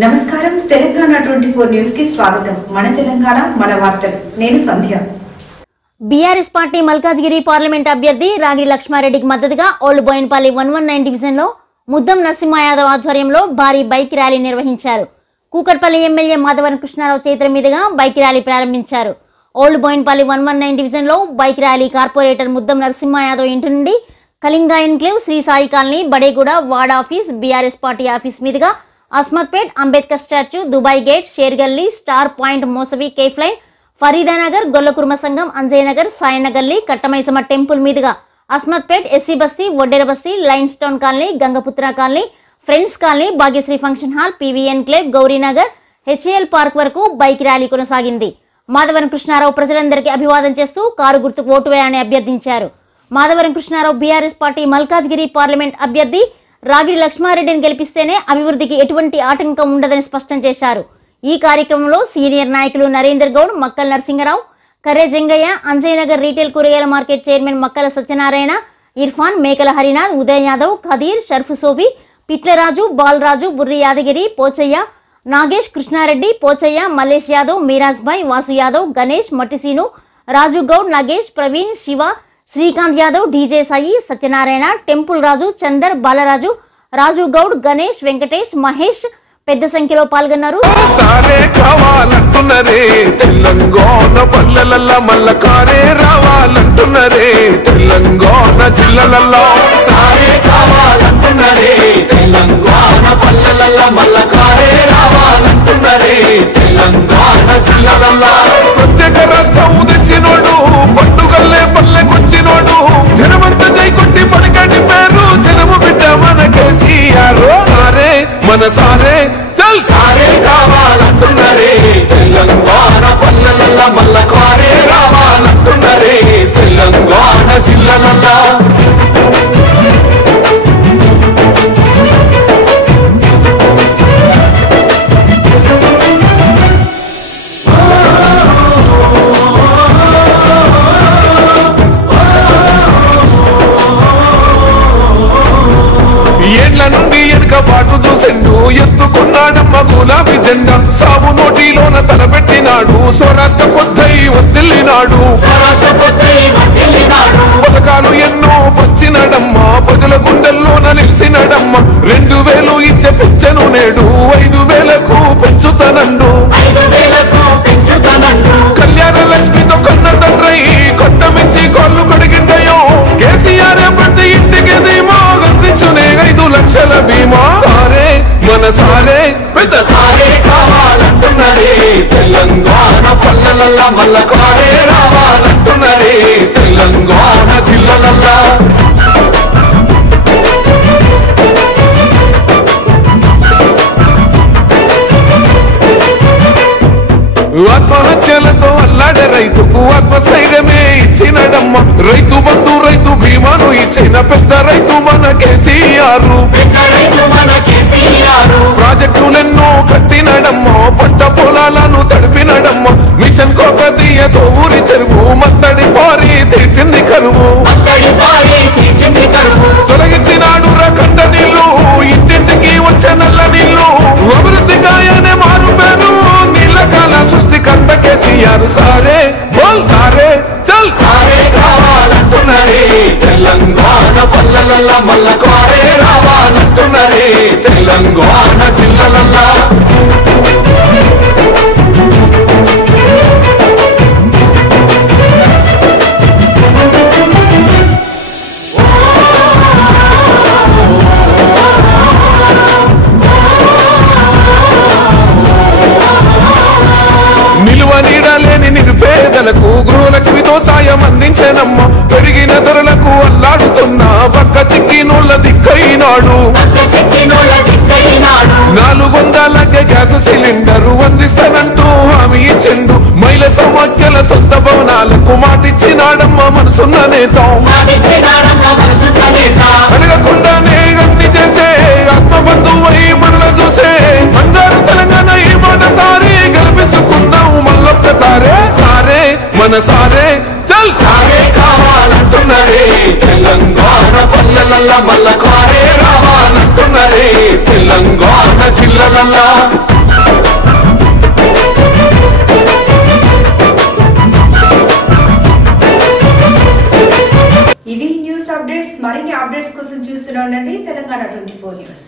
నమస్కారం తెలంగాణ 24 న్యూస్ కి స్వాగతం. మన తెలంగాణ మన వార్తలు. నేను సంధ్య. బీఆర్ఎస్ పార్టీ మల్కాజ్గిరి పార్లమెంట్ అభ్యర్థి రాగిడి లక్ష్మారెడ్డికి మద్దతుగా ఓల్డ్ బోయిన్పల్లి 119 డివిజన్ లో ముద్దం నరసింహ యాదవ్ ఆధ్వర్యంలో భారీ బైక్ ర్యాలీ నిర్వహించారు. కూకట్పల్లి ఎమ్మెల్యే మాధవన్ కృష్ణారావు చేతుల మీదుగా బైక్ ర్యాలీ ప్రారంభించారు. ఓల్డ్ బోయిన్పల్లి 119 డివిజన్ లో bike rally corporator Muddam Narasimha Yadav ఇంటి నుండి Kalinga enclave, Shri Sai colony, Badeguda ward office, BRS party office మీదుగా Asmathpet, Ambedkar statue, Dubai gate, Shergalli, star point, మోసవి, కేఫ్ లైన్, ఫరీదానగర్, గొల్లకుర్మ సంఘం, అంజయ్యనగర్, సాయనగల్లీ, కట్టమైసమ్మ టెంపుల్ మీదుగా Asmatpet, SC basti, Vaddera basti, line stone colony, Gangaputra colony, friends colony, Bhagyashree function hall, PV enclave, Gowrinagar, HAL park వరకు bike rally కొనసాగింది. మాధవరం కృష్ణారావు ప్రజలందరికీ అభివాదం చేస్తూ కారు గుర్తుకు ఓటు వేయాలని అభ్యర్థించారు. Madhavaram Krishnarao BRS party Malkajgiri parliament అభ్యర్థి రాగిడి లక్ష్మారెడ్డిని గెలిపిస్తేనే అభివృద్ధికి ఎటువంటి ఆటంకం ఉండదని స్పష్టం చేశారు. ఈ కార్యక్రమంలో సీనియర్ నాయకులు నరేందర్ గౌడ్, మక్కల్ నరసింగరావు, కర్రే జంగయ్య, అంజయ్యనగర్ రీటైల్ కూరగాయల మార్కెట్ చైర్మన్ మక్కల సత్యనారాయణ, ఇర్ఫాన్, మేకల హరినాథ్, ఉదయ్ యాదవ్, ఖదీర్, షర్ఫ్ సోబి, పిట్లరాజు, బాలరాజు, బుర్రి యాదగిరి, పోచయ్య, నాగేష్, కృష్ణారెడ్డి, పోచయ్య, మల్లేష్ యాదవ్, మీరాజ్ భాయ్, వాసు యాదవ్, గణేష్, మట్టిసీను, రాజు గౌడ్, నగేష్, ప్రవీణ్, శివ, శ్రీకాంత్ యాదవ్, డీజే సాయి, సత్యనారాయణ, టెంపుల్ రాజు, చందర్, బాలరాజు, రాజు గౌడ్, గణేష్, వెంకటేష్, మహేష్ పెద్ద సంఖ్యలో పాల్గొన్నారు. సారే కావాలంటున్నరే తెలంగాణ పల్లెలల్ల మల్లకారే రావాలంటున్నరే తెలంగాణ జిల్లలల్లో సారే కావాలంటున్నరే తెలంగాణ పల్లెలల్ల మల్లకారే రావాలంటున్నరే తెలంగాణ జిల్లలల్లో ప్రత్యేక రాష్ట్రం తెచ్చినోడు పండుగల్లే పల్లెకొచ్చినోడు జనమంతా జై కొట్టి పలికండి పేరు జనము బిడ్డ మన కేసీఆర్ సారే మన సారే చల్ సారే కావాలంటున్నరే తెలంగాణ పల్లెలల్ల మల్లకారే రావాలంటున్నరే తెలంగాణ జిల్లలల్లో పాటు చూసిండు ఎత్తుకున్నాడమ్మ గులాబీ జెండా సాగు నోటిలోన తలపెట్టినాడు స్వరాష్ట్ర పొద్దై వదిలినాడు పథకాలు ఎన్నో పంచినాడమ్మ ప్రజల గుండెల్లోన నిలిచినాడమ్మ 2000 ఇచ్చే పెంచను నేడు 5000కు పెంచుతానండు కళ్యాణ లక్ష్మితో కన్న తండ్రై కొండ మించి కాళ్ళు కడిగిండయో కేసీఆర్ ప్రతి ఇంటికి ధీమా అందించునే 5 లక్షల బీమా సారే మన సారే పెద్ద సారే కావాలంటున్నరే తెలంగాణ పల్లెలల్ల మల్లకారే రావాలంటున్నరే తెలంగాణ జిల్లలల్లో ఆత్మహత్యలతో అల్లాడే రైతుకు ఆత్మస్థైర్యమే ఇచ్చినడమ్మ రైతు బంధు రైతు బీమాను ఇచ్చిన పెద్ద రైతు మన కేసీఆర్ ప్రాజెక్టులెన్నో కట్టినడమ్మ పంట పొలాలను తడిపినడమ్మ మిషన్ కోకదీయతో ఊరి చెరువు మత్తడి పారి తీర్చింది కరువు తొలగించినాడు రకండ నీళ్లు ఇంటింటికి వచ్చే నల్ల నీళ్లు అభివృద్ధి గాయనే మారు పేరు నీళ్ళకాల సృష్టికర్త కేసీఆర్ సారే బోల్ సారే చల్ సారే కావాలంటున్నరే తెలంగాణ పల్లెలల్ల మల్లకారే రావాలంటున్నరే తెలంగాణ జిల్లలల్లో నీడలేని నిరుపేదలకు గృహలక్ష్మితో సాయం అందించేనమ్మ పెరిగిన ధరలకు అల్లాడుతున్న పక్క చిక్కినోళ్ళ దిక్కైనాడు 400కే గ్యాస్ సిలిండరు అందిస్తానంటూ హామీ ఇచ్చిండు మహిళ సమాఖ్యల సొంత భవనాలకు మాటిచ్చినాడమ్మ మనసున్న నేత అడగకుండానే అన్ని చేసే ఆత్మబంధువై మనలో చూసే అందరూ తెలంగాణ ఈ మాట సారి గెలిపించుకుందాం మళ్ళొక్కసారే సారే మన సారే చల్ సారే కావాలంటున్నరే తెలంగాణ పల్లెలల్ల మల్లకారే రావాలంటున్నరే తెలంగాణ జిల్లలల్లా. ఇవి న్యూస్ అప్డేట్స్. మరిన్ని అప్డేట్స్ కోసం చూస్తూనే ఉండండి తెలంగాణ 24 న్యూస్.